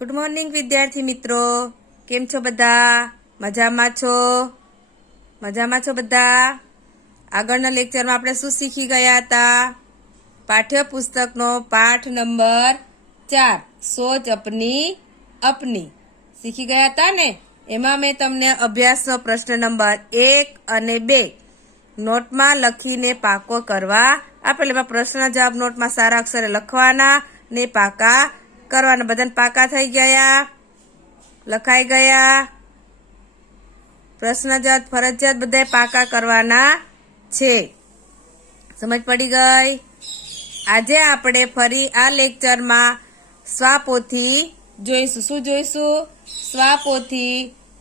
Good morning विद्यार्थी मित्रों, केम छो बधा? मजामां छो? मजामां छो बधा? આગળના લેક્ચરમાં આપણે શું શીખી ગયા હતા? પાઠ્યપુસ્તકનો પાઠ નંબર 4 સોચ અપની અપની શીખી ગયા હતા ને? એમાં મેં તમને અભ્યાસનો પ્રશ્ન નંબર 1 અને 2 નોટમાં લખીને પાકો કરવા આપેલ. એમાં પ્રશ્ન જવાબ નોટમાં સારા અક્ષરે લખવાના ને પાકા કરવાના. બધાને પાકા થઈ ગયા? લખાઈ ગયા? પ્રશ્ન જવાબ ફરજિયાત બધાએ પાકા કરવાના છે. સમજ પડી ગઈ? આજે આપણે ફરી આ લેક્ચરમાં સ્વાપોથી જોઈશું. શું જોઈશું? સ્વાપોથી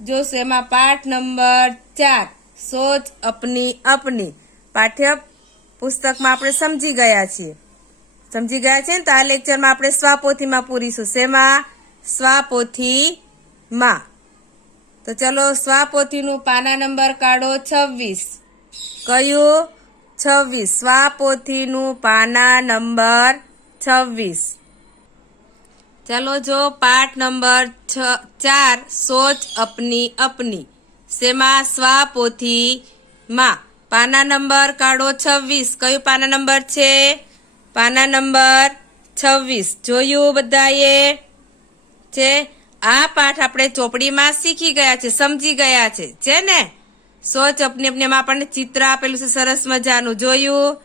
જોઈશું. એમાં પાઠ નંબર 4 સોચ અપની અપની પાઠ્ય પુસ્તકમાં આપણે સમજી ગયા છીએ. સમજી ગયા છે ને? તો આ લેક્ચરમાં આપણે સ્વાપોથીમાં પૂરીશું. શેમાં? સ્વાપોથીમાં. તો ચલો સ્વાપોથીનું પાના નંબર કાઢો 26. કયું? 26. સ્વાપોથીનું પાના નંબર 26. ચાલો જો પાઠ નંબર 4 સોચ અપની અપની શેમાં? સ્વાપોથીમાં. પાના નંબર કાઢો 26. કયું પાના નંબર છે? પાના નંબર 26. જોયું બધાએ? છે. આ પાઠ આપણે ચોપડીમાં શીખી ગયા છે, સમજી ગયા છે ને? સોચ અપની અપની માં આપણને ચિત્ર આપેલું છે સરસ મજાનું. જોયું?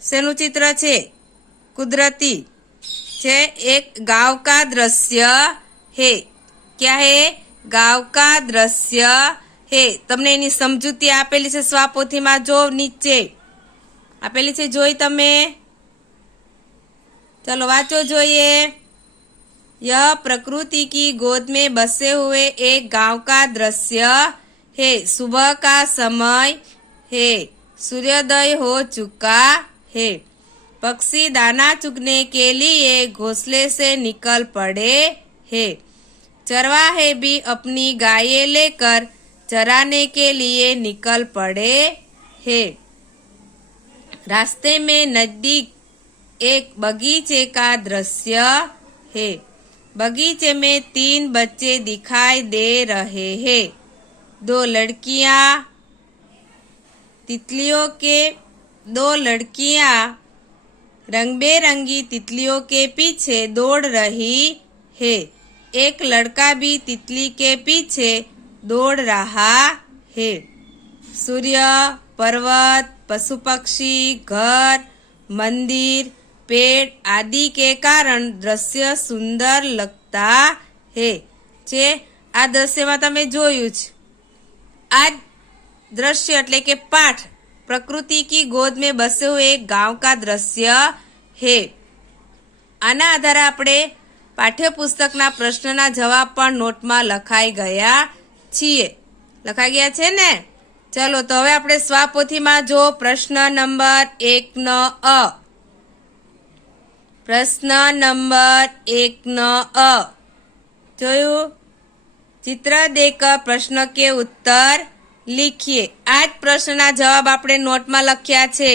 શેનું ચિત્ર છે? કુદરતી છે. એક ગાંવ કા દ્રશ્ય હે. ક્યાં હે? ગાંવ કા દ્રશ્ય હે. તમને એની સમજૂતી આપેલી છે સ્વાપોથીમાં. જો નીચે આપેલી છે, જોઈ તમે? चलो वाचो જોઈએ. यह प्रकृति की गोद में बसे हुए एक गांव का दृश्य है. सुबह का समय है. सूर्योदय हो चुका है. पक्षी दाना चुगने के लिए घोंसले से निकल पड़े हैं. चरवाहे भी अपनी गायें लेकर चराने के लिए निकल पड़े हैं. रास्ते में नजदीक एक बगीचे का दृश्य है. बगीचे में 3 बच्चे दिखाई दे रहे हैं. 2 लड़कियां रंग बेरंगी तितलियों के पीछे दौड़ रही है. एक लड़का भी तितली के पीछे दौड़ रहा है. सूर्य, पर्वत, पशु पक्षी, घर, मंदिर, पेड़ आदि के कारण दृश्य सुंदर लगता है. છે આ દ્રશ્યમાં તમે જોયું છે. આ દ્રશ્ય એટલે કે પાઠ પ્રકૃતિ કી ગોદ में बसे हुए एक गांव का दृश्य है. આના આધારે આપણે પાઠ્યપુસ્તકના પ્રશ્નના જવાબ પણ નોટમાં લખાઈ ગયા છીએ. લખાઈ ગયા છે ને? ચલો તો હવે આપણે સ્વાપોથીમાં જો પ્રશ્ન નંબર 1 નો અ. प्रश्न नंबर 1 નો અ જોયું? चित्र देकर प्रश्न के उत्तर लिखिए. आज प्रश्नना जवाब આપણે નોટમાં લખ્યા છે.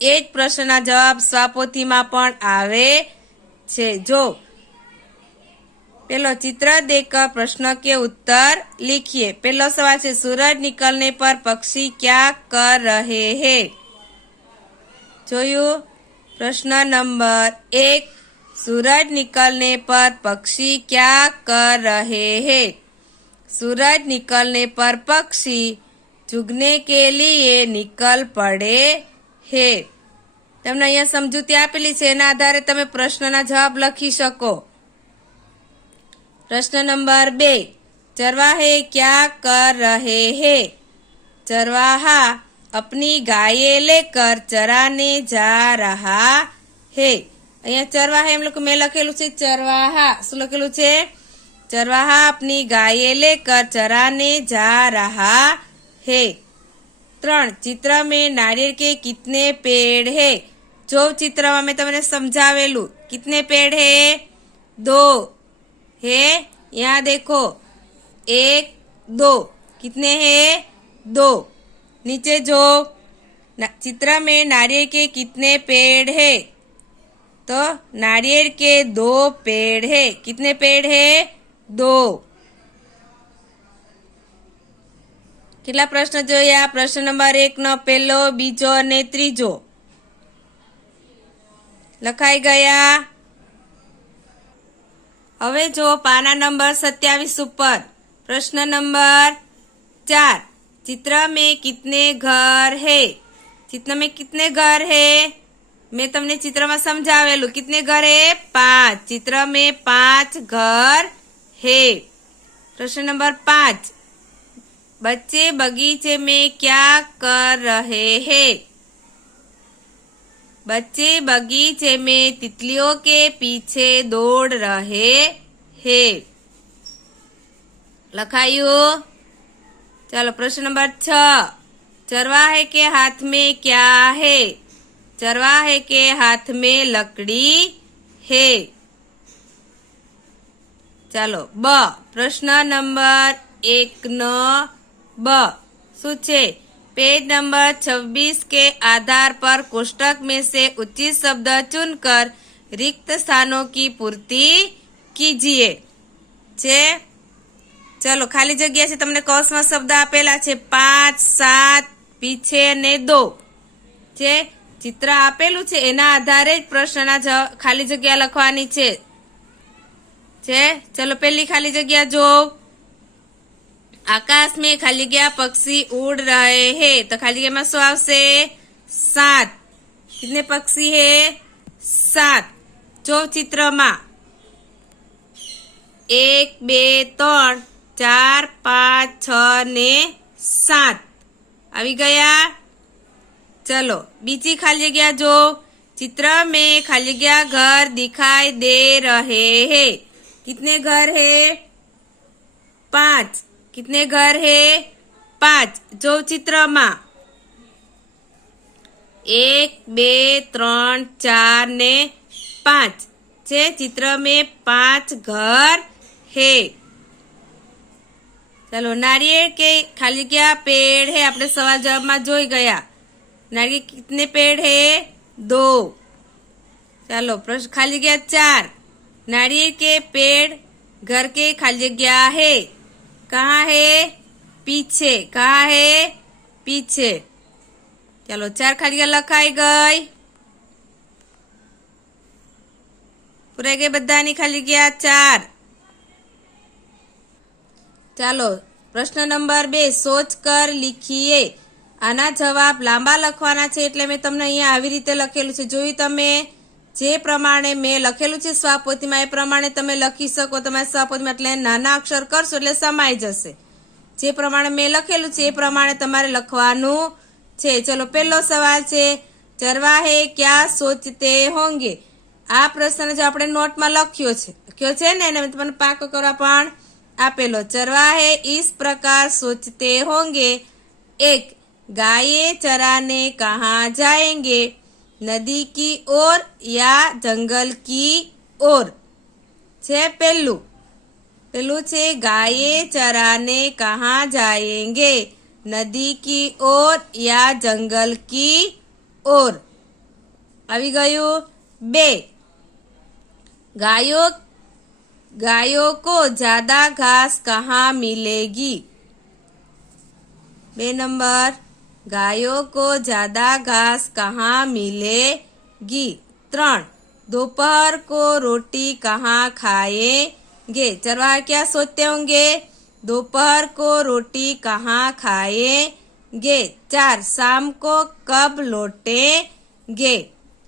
એ જ પ્રશ્નના જવાબ સ્વાપોથીમાં પણ આવે છે. જો પેલો चित्र देकर प्रश्न के उत्तर लिखिए. પેલો સવાલ છે सूरज निकलने पर पक्षी क्या कर रहे हैं? જોયું? प्रश्न नंबर 1 सूरज निकलने पर पक्षी क्या कर रहे हैं? सूरज निकलने पर पक्षी चुगने के लिए निकल पड़े हैं. તમને અહીંયા સમજૂતી આપેલી છે, એના આધારે તમે પ્રશ્નના જવાબ લખી શકો. प्रश्न नंबर 2 चरवाहे क्या कर रहे हैं? चरवाहा अपनी गायें लेकर चराने जा रहा है. અહીંયા ચરવાહા એમ મેં લખેલું છે ચરવાહા. શું લખેલું છે? चरवाहा अपनी गायें लेकर चराने जा रहा है. 3 चित्र में नारियल के कितने पेड़ है? जो चित्રમાં મેં તમને સમજાવેલું. कितने पेड़ है? 2 है. यहाँ देखो 1 2. कितने है? 2. नीचे जो चित्र में नारियल के कितने पेड़ है? तो नारियल के 2 पेड़ है। कितने पेड़ है? 2। કેટલા પ્રશ્ન જોયા? પ્રશ્ન નંબર 1 નો પહેલો, બીજો અને ત્રીજો લખાઈ ગયા। હવે જો પાના નંબર 27 ઉપર પ્રશ્ન નંબર 4, चित्र में कितने घर है? चित्र में कितने घर है? मैं तमने चित्र में समझावेलू। कितने घर है? 5। चित्र में 5 घर है। प्रश्न नंबर 5, बच्चे बगीचे में क्या कर रहे हैं? बच्चे बगीचे में तितलियों के पीछे दौड़ रहे हैं। लखायु। चलो प्रश्न नंबर 6, चरवाहे के हाथ में क्या है? चरवाहे के हाथ में लकड़ी है। चलो ब, प्रश्न नंबर 1 नो ब શું છે? पेज नंबर 26 के आधार पर कोष्टक में से उचित शब्द चुनकर रिक्त स्थानों की पूर्ति कीजिए। छे चलो खाली जग्या છે તમને કૌંસમાં શબ્દ આપેલા છે 5, 7, પીછે ને 2 છે। ચિત્ર આપેલું છે એના આધારે જ પ્રશ્નના ખાલી જગ્યા લખવાની છે। ચલો પહેલી ખાલી જગ્યા જો, आकाश में खाली जगह पक्षी उड़ रहे हैं। तो खाली जगह में शू आवशे? 7। कितने पक्षी है? 7। जो चित्र में 1, 2, 3, 4, 5, 6 ने 7 આવી ગયા। चलो बीजी खाली जगह जो, चित्र में खाली जगह घर दिखाई दे रहे हैं। कितने घर है? 5। कितने घर है? 5। जो चित्र में 1, 2, 3, 4 ने 5 छे। चित्र में 5 घर है। चलो नारियल के खाली क्या पेड़ है? आपने सवाल जवाब में जोई गया। नारियल कितने पेड़ है? 2। चलो प्रश्न खाली गया 4, नारियल के पेड़ घर के खाली जगह है। कहाँ है? पीछे। कहाँ है? पीछे। चलो 4 खाली जगह लखाई गई। पूरे गए बधानी खाली गया 4। चलो प्रश्न नंबर 2, सोच कर लिखिए। आना जवाब लांबा लखवाना छे એટલે મેં તમને અહીંયા આવી રીતે લખેલું છે। જોયું તમે જે પ્રમાણે મેં લખેલું છે સ્વાપોથીમાં એ પ્રમાણે તમે લખી શકો। તમારે સ્વાપોથીમાં એટલે નાના અક્ષર કરશો એટલે સમાઈ જશે। જે પ્રમાણે મેં લખેલું છે એ પ્રમાણે તમારે લખવાનું છે। ચલો પહેલો સવાલ છે, ચરવાહે क्या सोचते होंगे? આ પ્રશ્ન જો આપણે નોટમાં લખ્યો છે ને એને તમને પાકો કરવા પણ આપેલો। चरवाहे इस प्रकार सोचते होंगे। 1, गाये चराने कहाँ जाएंगे? नदी की ओर या जंगल की ओर? छे पेलू छे गाये चराने कहाँ जाएंगे? नदी की ओर या जंगल की ओर? આવી ગયું। 2, गायों को ज्यादा घास कहाँ मिलेगी? 2 नंबर, गायों को ज्यादा घास कहाँ मिलेगी? 3, दोपहर को रोटी कहाँ खाएंगे? चरवाहा क्या सोचते होंगे? दोपहर को रोटी कहाँ खाएंगे? 4, शाम को कब लौटेंगे?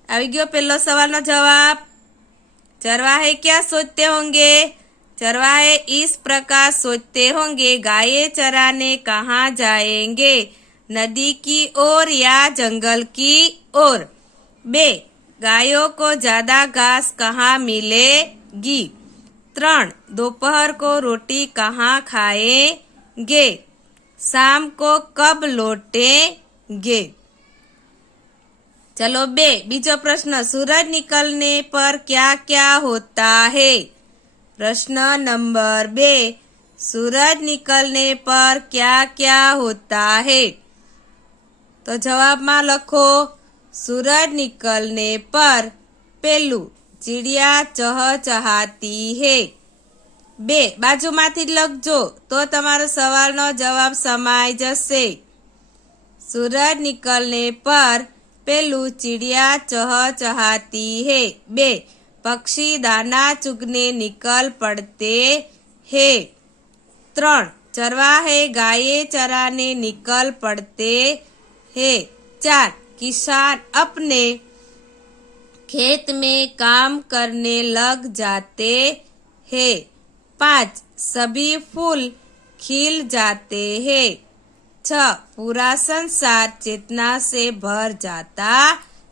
આવી ગયો પહેલો સવાલનો જવાબ। चरवाहे क्या सोचते होंगे? चरवाहे इस प्रकार सोचते होंगे। गाये चराने कहाँ जाएंगे? नदी की ओर या जंगल की ओर? 2, गायों को ज्यादा घास कहाँ मिलेगी? 3, दोपहर को रोटी कहाँ खाएंगे? शाम को कब लौटेंगे? चलो 2, बीजो प्रश्न, सूरज निकलने पर क्या क्या होता है? प्रश्न नंबर 2, सूरज निकलने पर क्या क्या होता है? तो जवाब में लखो, सूरज निकलने पर पेलू चिड़िया चहचहाती है। 2 बाजुमांथी ज लखजो तो तमारो सवालनो जवाब समाई जशे। सूरज निकलने पर पेलू चिड़िया चहचहाती है। 2 पक्षी दाना चुगने निकल पड़ते हैं। 3 चरवाहे गाये चराने निकल पड़ते हैं। 4 किसान अपने खेत में काम करने लग जाते हैं। 5 सभी फूल खिल जाते हैं। 6 पूरा संसार चेतना से भर जाता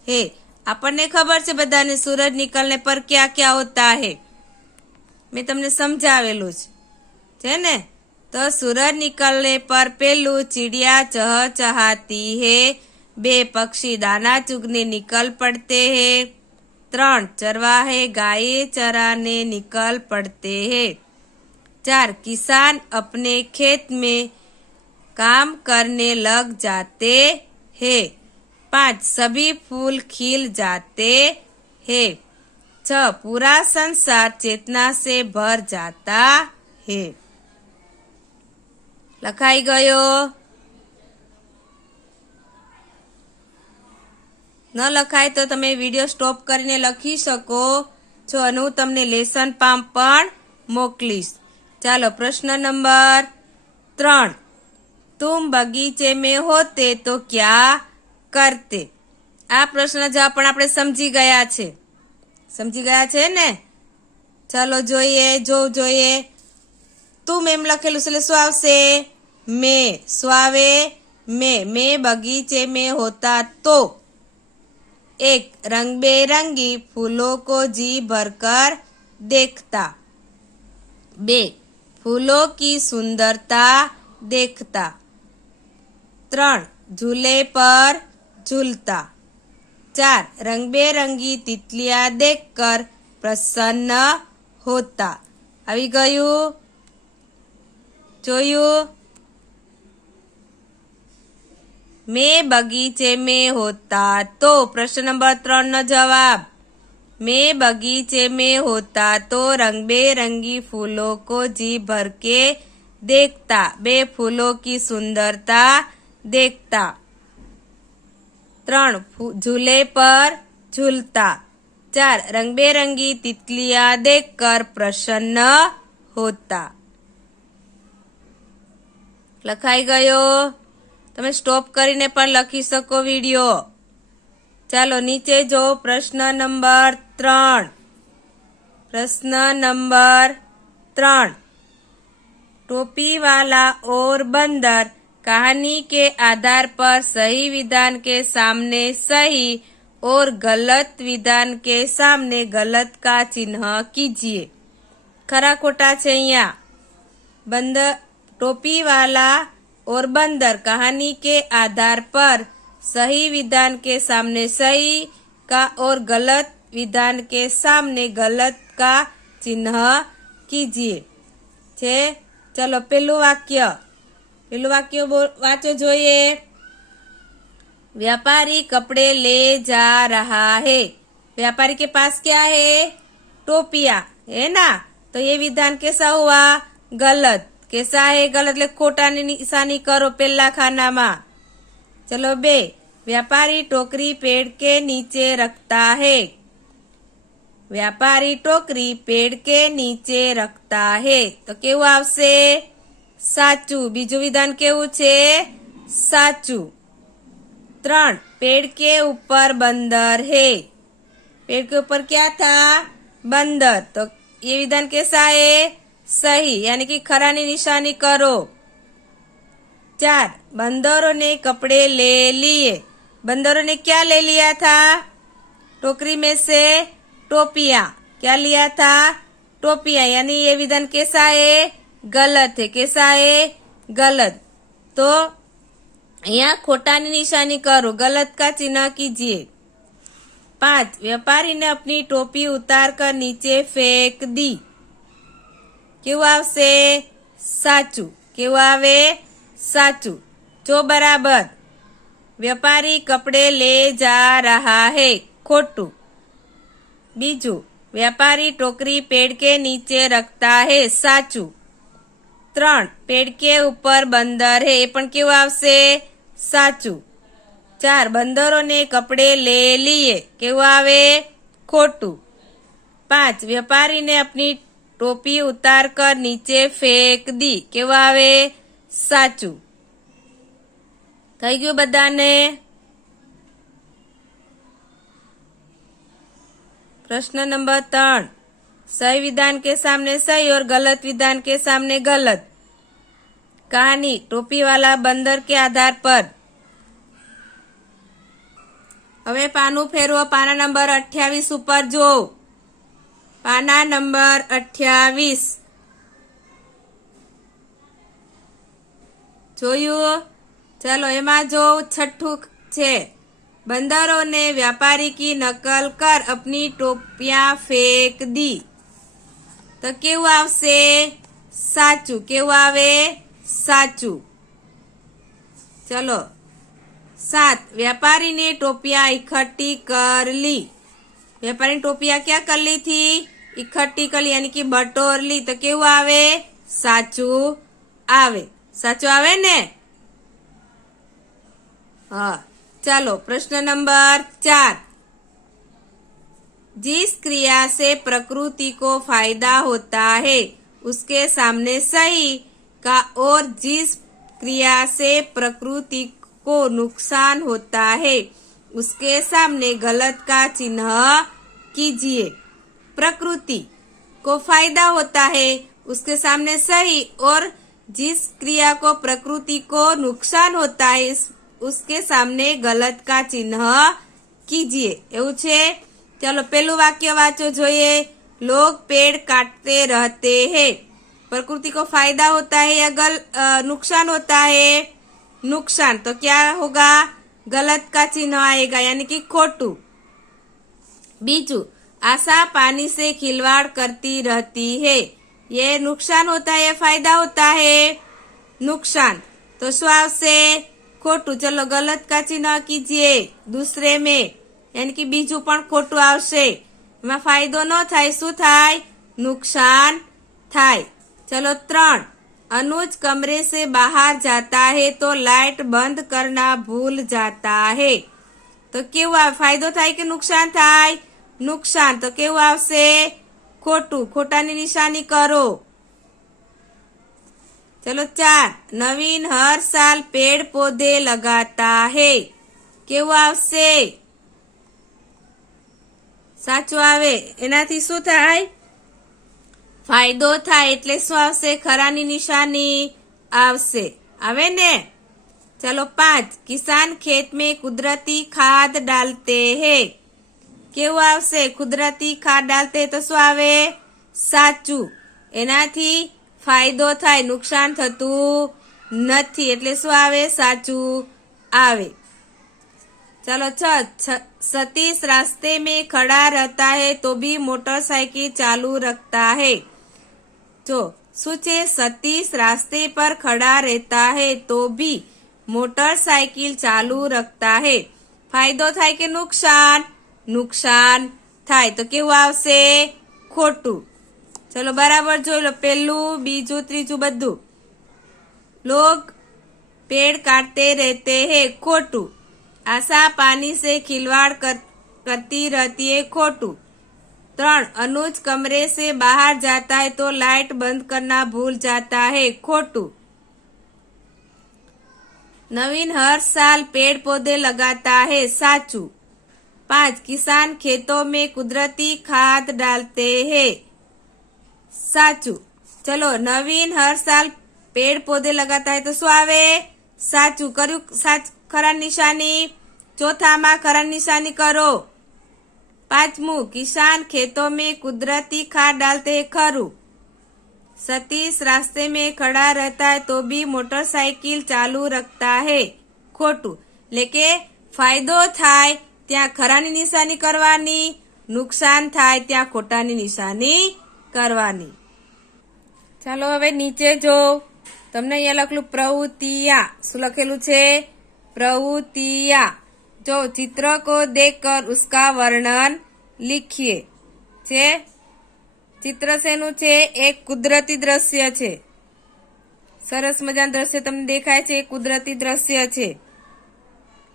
है। આપણને ખબર છે બધાને સૂરજ નિકલને પર क्या क्या होता है। મેં તમને સમજાવેલું છે ને। तो सूरज निकलने पर पेलू चिड़िया चहचहाती है। 2 पक्षी दाना चुगने निकल पड़ते हैं। 3 चरवाहे गाये चराने निकल पड़ते हैं। 4 किसान अपने खेत में काम करने लग जाते हैं। 5 सभी फूल खिल जाते हैं। 6 पूरा संसार चेतना से भर जाता है। લખાઈ ગયો? ન લખાય તો તમે વિડીયો સ્ટોપ કરીને લખી શકો છો અને હું તમને લેસન પામ પણ મોકલીશ। ચાલો પ્રશ્ન નંબર 3 तुम बगीचे में होते तो क्या करते। આ પ્રશ્ન જવાબ પણ આપણે સમજી ગયા છે ને। ચાલો જોઈએ। तुम एम लखेलू એટલે શું આવશે? मैं स्वावे मैं बगीचे में होता तो 1 रंग बेरंगी फूलों को जी भरकर देखता। 2 फूलों की सुंदरता देखता। 3 झूले पर झूलता। 4 रंग बेरंगी तितलियां देखकर प्रसन्न होता। આવી ગયું? જોયું? मैं बगीचे में होता तो प्रश्न नंबर 3 નો જવાબ। मैं बगीचे में होता तो रंग बेरंगी फूलों को जी भर के देखता। 2 फूलों की सुंदरता देखता। 3 झूले पर झूलता। 4 रंग बेरंगी तितलियां देखकर प्रसन्न होता। લખાઈ ગયો? તમે સ્ટોપ કરીને પણ લખી શકો વિડીયો। ચાલો નીચે જો પ્રશ્ન નંબર 3। પ્રશ્ન નંબર 3 टोपी वाला और बंदर कहानी के आधार पर सही विधान के सामने सही और गलत विधान के सामने गलत का चिन्ह कीजिए। खरा खोटा छे अहींया। बंदर टोपी वाला और बंदर कहानी के आधार पर सही विधान के सामने सही का और गलत विधान के सामने गलत का चिन्ह कीजिए। छे चलो पेलू वाक्य वाचो जोईए। व्यापारी कपड़े ले जा रहा है। व्यापारी के पास क्या है? टोपिया है ना। तो ये विधान कैसा हुआ? गलत। कैसा है? गलत ले खोटा निशानी करो पहला खाना में। चलो 2 व्यापारी टोकरी पेड़ के नीचे रखता है। व्यापारी टोकरी पेड़ के नीचे रखता है तो केवुं आवशे? साचू। बीजू विधान केवुं छे? साचू। 3 पेड़ के ऊपर बंदर है। पेड़ के ऊपर क्या था? बंदर। तो ये विधान कैसा है? सही यानी कि खरानी निशानी करो। 4 बंदरों ने कपड़े ले लिए। बंदरों ने क्या ले लिया था? टोकरी में से टोपियां। क्या लिया था? टोपियां। यानी ये विधान कैसा है? गलत है। कैसा है? गलत। तो यहाँ खोटानी निशानी करो, गलत का चिन्ह कीजिए। 5 व्यापारी ने अपनी टोपी उतार कर नीचे फेंक दी। केवुं आवशे? साचू। केवुं आवे? साचू। जो बराबर। व्यापारी कपड़े ले जा रहा है। खोटू। बीजू व्यापारी टोकरी पेड़ के नीचे रखता है साचू 3 पेड़ के ऊपर बंदर है पण केवुं आवशे साचू 4 बंदरों ने कपड़े ले लिए केवुं आवे खोटू 5 व्यापारी ने अपनी टोपी उतार कर नीचे फेंक दी केवुं आवे साचू थई गयुं बधाने। प्रश्न नंबर 3 सही विधान के सामने सही और गलत विधान के सामने गलत। कहानी टोपी वाला बंदर के आधार पर। હવે પાનું ફેરવો પાના નંબર 28 ઉપર જો પાના નંબર 28 જોયું चलो एमा जो छठू छे बंदरों ने व्यापारी की नकल कर अपनी टोपियां फेंक दी तो केवुं आवशे साचू केवुं आवे साचू। चलो 7 व्यापारी ने टोपियां इकट्ठी कर ली व्यापारी ने टोपियां क्या कर ली थी इकट्ठी कर ली यानी कि बटोर ली तो केवुं आवे साचू आवे साचू आवे ने। हाँ चलो प्रश्न नंबर 4 जिस क्रिया से प्रकृति को फायदा होता है उसके सामने सही का और जिस क्रिया से प्रकृति को नुकसान होता है उसके सामने गलत का चिन्ह कीजिए। प्रकृति को फायदा होता है उसके सामने सही और जिस क्रिया को प्रकृति को नुकसान होता है उसके सामने गलत का चिन्ह कीजिए एवं छे। चलो पहलू वाक्य वाचो जोइए लोग पेड़ काटते रहते हैं प्रकृति को फायदा होता है या नुकसान होता है नुकसान तो क्या होगा गलत का चिन्ह आएगा यानी कि खोटू। बीजू आशा पानी से खिलवाड़ करती रहती है ये नुकसान होता है या फायदा होता है नुकसान तो शू आवशे खोटू। चलो गलत का चिन्ह कीजिए दूसरे में यानी कि बीजू पण खोटू आवशे एमां फायदो न थाय शुं थाय नुकसान थाय। चलो 3 अनुज कमरे से बाहर जाता है तो लाइट बंद करना भूल जाता है तो केवुं फायदो थाय के नुकसान थाय नुकसान तो केवुं आवशे खोटू खोटानी निशानी करो। चलो 4 नवीन हर साल पेड़ पौधे लगाता है केवुं आवशे साचुं आवे एनाथी शुं थाय फायदो थाय एटले शुं आवशे खरानी निशानी आवशे आवे ने। चलो 5 किसान खेत में कुदरती खाद डालते हैं केवुं आवशे कुदरती खाद डालते तो शुं आवे साचुं एनाथी फायदो थाय नुकसान थतुं नथी एटले शुं आवे साचुं आवे। चलो 6 सतीश रास्ते में खड़ा रहता है तो भी मोटरसाइकिल चालू रखता है जो शुं छे सतीश रास्ते पर खड़ा रहता है तो भी मोटरसाइकिल चालू रखता है फायदो थाय के नुकसान नुकसान थाय तो केवुं आवशे खोटू। चलो बराबर जो लो पहलू बीजू त्रीजू बधु लोग पेड़ काटते रहते हैं खोटू। आशा पानी से खिलवाड़ करती रहती है खोटू। 3 अनुज कमरे से बाहर जाता है तो लाइट बंद करना भूल जाता है खोटू। नवीन हर साल पेड़ पौधे लगाता है साचू। 5 किसान खेतों में कुदरती खाद डालते हैं साचू। चलो नवीन हर साल पेड़ पौधे लगाता है तो शुं आवे साचू कर्यु खरा निशानी चौथा में खरा निशानी करो। 5मु किसान खेतों में कुदरती खाद डालते हैं खरू। सतीश रास्ते में खड़ा रहता है तो भी मोटरसाइकिल चालू रखता है खोटू लेके फायदो थाय त्या खरानी निशानी करवानी नुकसान थाय त्या खोटानी निशानी करवानी। ચાલો હવે નીચે જો તમને અહીંયા લખેલું પ્રવૃત્તિયા શું લખેલું છે પ્રવૃત્તિયા जो चित्र को देखकर उसका वर्णन लिखिए છે ચિત્ર શેનું છે? એક કુદરતી દ્રશ્ય છે. સરસ મજાનું દ્રશ્ય તમને દેખાય છે, કુદરતી દ્રશ્ય છે.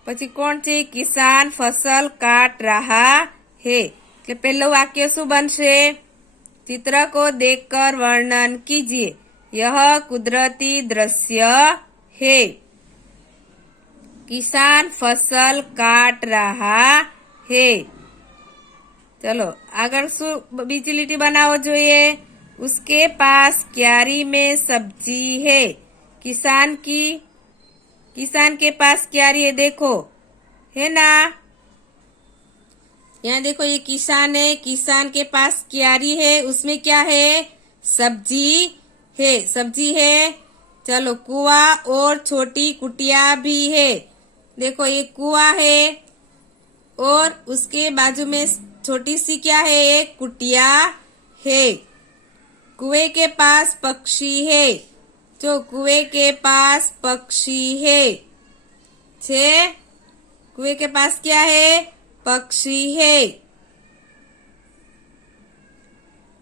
પછી કોણ છે? કિસાન ફસલ કાટ रहा है. એટલે પહેલું વાક્ય શું બનશે? चित्र को देखकर वर्णन कीजिए. यह कुदरती दृश्य है. किसान फसल काट रहा है. चलो आगर शू बीजी लिटी बनावो जोईए. उसके पास क्यारी में सब्जी है. किसान के पास क्यारी है, देखो है ना. यहाँ देखो ये किसान है, किसान के पास क्यारी है, उसमें क्या है? सब्जी है. सब्जी है. चलो कुआं और छोटी कुटिया भी है. देखो ये कुआं है और उसके बाजू में छोटी सी क्या है? एक कुटिया है. कुएं के पास पक्षी है. जो कुएं के पास पक्षी है छे. कुएं के पास क्या है? पक्षी है.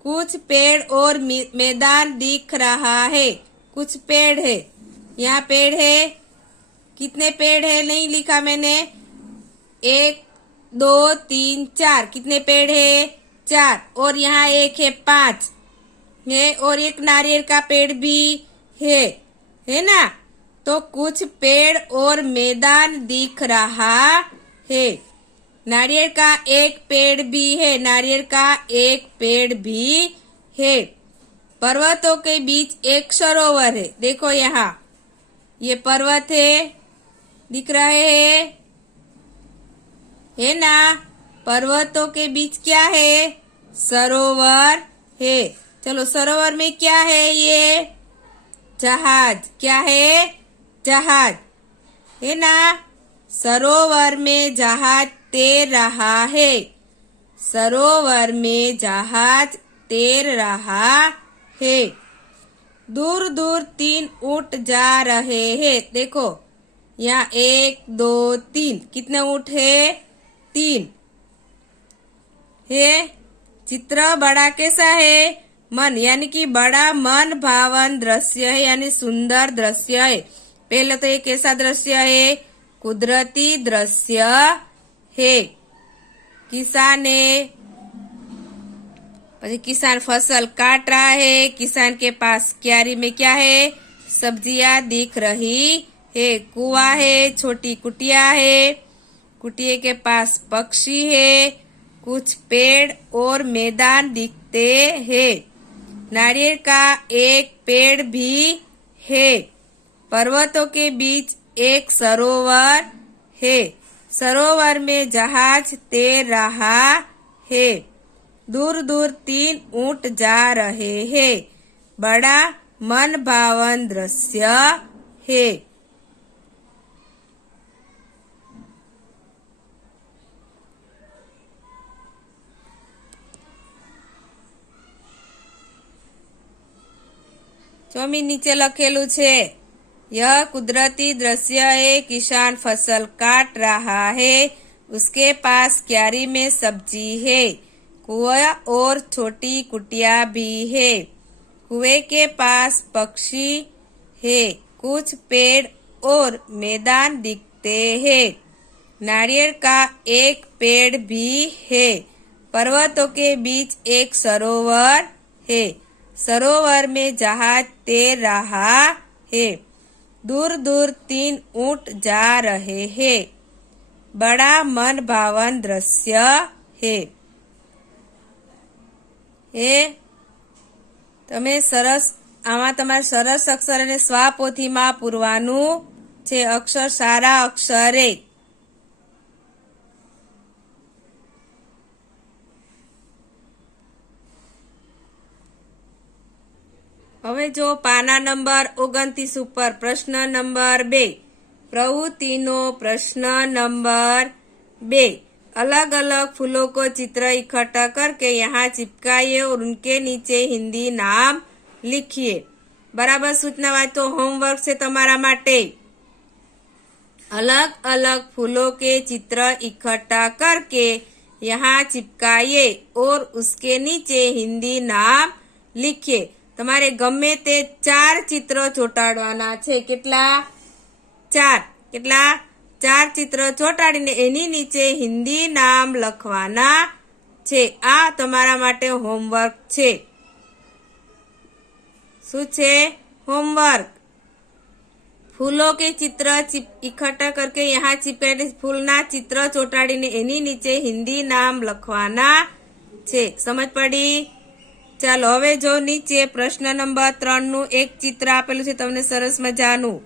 कुछ पेड़ और मैदान दिख रहा है. कुछ पेड़ है. यहाँ पेड़ है. कितने पेड़ है? नहीं लिखा मैंने. 1 2 3 4. कितने पेड़ है? 4. और यहाँ एक है 5 है. और एक नारियल का पेड़ भी है ना. तो कुछ पेड़ और मैदान दिख रहा है. नारियल का एक पेड़ भी है. नारियल का एक पेड़ भी है. पर्वतों के बीच एक सरोवर है. देखो यहाँ ये पर्वत है, दिख रहे है ना. पर्वतों के बीच क्या है? सरोवर है. चलो सरोवर में क्या है? ये जहाज. क्या है? जहाज है ना. सरोवर में जहाज तैर रहा है. सरोवर में जहाज तैर रहा है. दूर दूर 3 ऊँट जा रहे हैं. देखो यहाँ 1 2 3. कितने ऊँट है? 3 है. चित्र बड़ा कैसा है? मन यानी कि बड़ा मन भावन दृश्य है, यानी सुंदर दृश्य है. पहले तो ये कैसा दृश्य है? कुदरती दृश्य है. किसान है. किसान फसल काट रहा है. किसान के पास क्यारी में क्या है? सब्जियां दिख रही है. कुआं है. छोटी कुटिया है. कुटिया के पास पक्षी है. कुछ पेड़ और मैदान दिखते हैं. नारियल का एक पेड़ भी है. पर्वतों के बीच एक सरोवर है. सरोवर में जहाज तैर रहा है. दूर दूर 3 ऊँट जा रहे हैं. बड़ा मन भावन दृश्य है. ચોમી નીચે લખેલું છે यह कुदरती दृश्य है. किसान फसल काट रहा है. उसके पास क्यारी में सब्जी है. कुआं और छोटी कुटिया भी है. कुएं के पास पक्षी है. कुछ पेड़ और मैदान दिखते हैं. नारियल का एक पेड़ भी है. पर्वतों के बीच एक सरोवर है. सरोवर में जहाज तैर रहा है. दूर दूर 3 ऊँट जा रहे हैं. बड़ा मन भावन दृश्य है. તમે સરસ આમાં તમારે સરસ અક્ષર અને સ્વાપોથીમાં પૂરવાનું છે. અક્ષર સારા અક્ષરે. હવે જો પાના નંબર 29 ઉપર પ્રશ્ન નંબર 2. પ્રવૃત્તિનો પ્રશ્ન નંબર 2. अलग अलग फूलों को चित्र इकट्ठा करके यहाँ चिपकाइए और उनके नीचे हिंदी नाम लिखिए. बराबर सूचना वांचो. होमवर्क से तमारा माटे. अलग अलग फूलों के चित्र इकट्ठा करके यहाँ चिपकाइए और उसके नीचे हिंदी नाम लिखिए। તમારે ગમે તે 4 ચિત્રો ચોંટાડવાના છે। કેટલા? 4। કેટલા? 4 ચિત્રો ચોંટાડીને એની નીચે હિન્દી નામ લખવાના છે। આ તમારા માટે હોમવર્ક છે। શું છે? होमवर्क। फूलों के चित्र इकट्ठा करके यहाँ चिपकाए फूलना चित्र ચોંટાડીને એની નીચે હિન્દી નામ લખવાના છે। સમજ પડી? ચાલો હવે જો નીચે પ્રશ્ન નંબર 3 નું એક ચિત્ર આપેલું છે તમને સરસ મજાનું।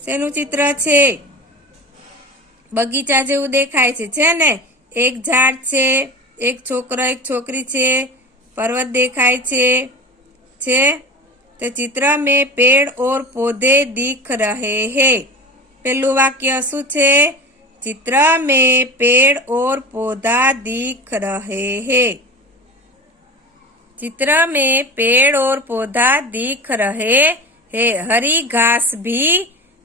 શેનું ચિત્ર છે? બગીચા જેવું દેખાય છે ને? એક ઝાડ છે, એક છોકરો એક છોકરી છે, પર્વત દેખાય છે। तो चित्र में पेड़ और पौधे दिख रहे हैं। पहलू वाक्य शू छे? चित्र में पेड़ और पौधा दिख रहे हैं। चित्र में पेड़ और पौधा दिख रहे हैं। हरी घास भी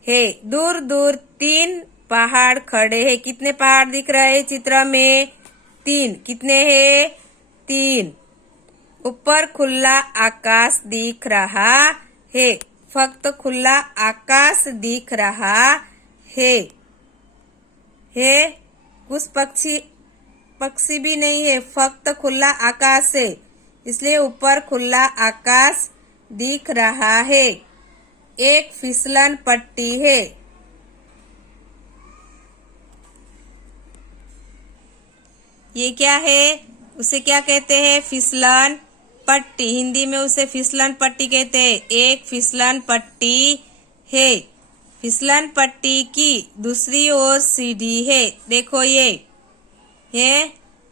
है। दूर दूर 3 पहाड़ खड़े हैं। कितने पहाड़ दिख रहे हैं चित्र में? 3। कितने हैं? 3। ऊपर खुला आकाश दिख रहा है। फक्त खुला आकाश दिख रहा है। कुछ पक्षी भी नहीं है, फक्त खुला आकाश है, इसलिए ऊपर खुला आकाश दिख रहा है। एक फिसलन पट्टी है। ये क्या है? उसे क्या कहते हैं? फिसलन पट्टी। हिंदी में उसे फिसलन पट्टी कहते हैं। एक फिसलन पट्टी है। फिसलन पट्टी की दूसरी ओर सीढ़ी है। देखो ये है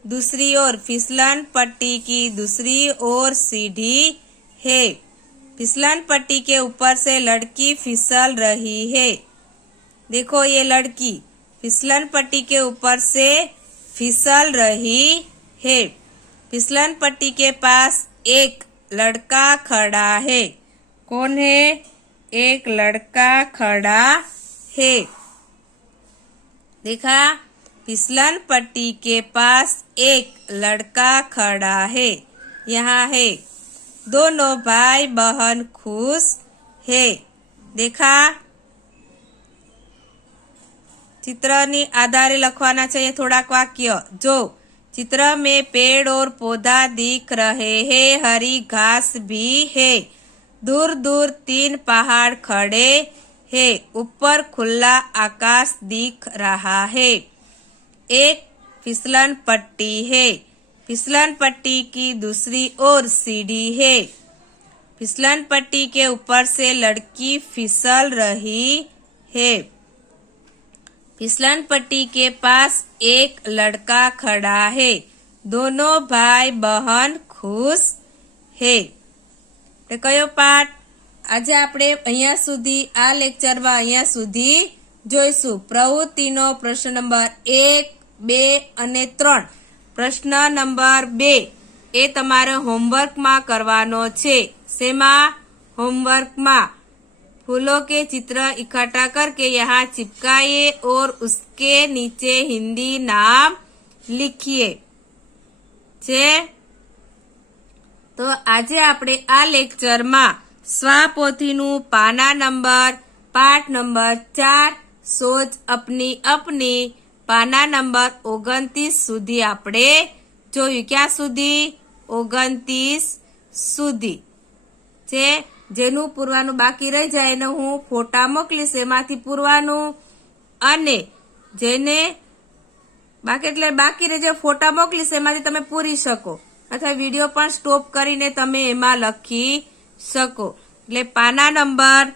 दूसरी ओर। फिसलन पट्टी की दूसरी ओर सीढ़ी है। फिसलन पट्टी के ऊपर से लड़की फिसल रही है। देखो ये लड़की फिसलन पट्टी के ऊपर से फिसल रही है। फिसलन पट्टी के पास एक लड़का खड़ा है। कौन है? एक लड़का खड़ा है। देखा? फिसलन पट्टी के पास एक लड़का खड़ा है। यहाँ है दोनों भाई बहन खुश है। देखा? चित्रनी आधारे लखवाना चाहिए थोड़ाक वाक्य। जो चित्र में पेड़ और पौधा दिख रहे हैं। हरी घास भी है। दूर दूर 3 पहाड़ खड़े हैं। ऊपर खुला आकाश दिख रहा है। एक फिसलन पट्टी है। फिसलन पट्टी की दूसरी ओर सीढ़ी है। फिसलन पट्टी के ऊपर से लड़की फिसल रही है। फिसलन पट्टी के पास एक लड़का खड़ा है। दोनों भाई बहन खुश है। कयो पाठ? આજે આપણે અહીંયા સુધી આ લેક્ચરમાં અહીંયા સુધી જોઈશું। પ્રવૃત્તિનો પ્રશ્ન નંબર 1, 2 અને 3। પ્રશ્ન નંબર 2 એ તમારે હોમવર્કમાં કરવાનો છે। શેમાં? હોમવર્કમાં। फूलों के चित्र इकट्ठा करके यहाँ चिपकाइए और उसके नीचे हिंदी नाम लिखिए। तो आज आपणे आ लेक्चर में स्वापोथीनु पाना नंबर पाठ नंबर 4 सोच अपनी अपनी पाना नंबर 29 सुधी आपणे जोयुं। क्या सुधी? 29 सुधी। जेनु पूरवानुं बाकी रही जाए ने हूँ फोटा मोकलीश एमांथी पूरवानुं अने जेने बाकी एटले बाकी रही जाए फोटा मोकलीश एमांथी तमे पूरी शको अथवा विडियो पण स्टॉप करीने तमे एमां लखी शको। एटले पाना नंबर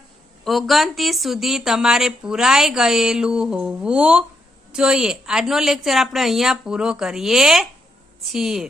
29 सुधी तमारे पूराई गयेलुं होवुं जोईए। आजनो लेक्चर आपणे अहींया पूरो करीए छीए।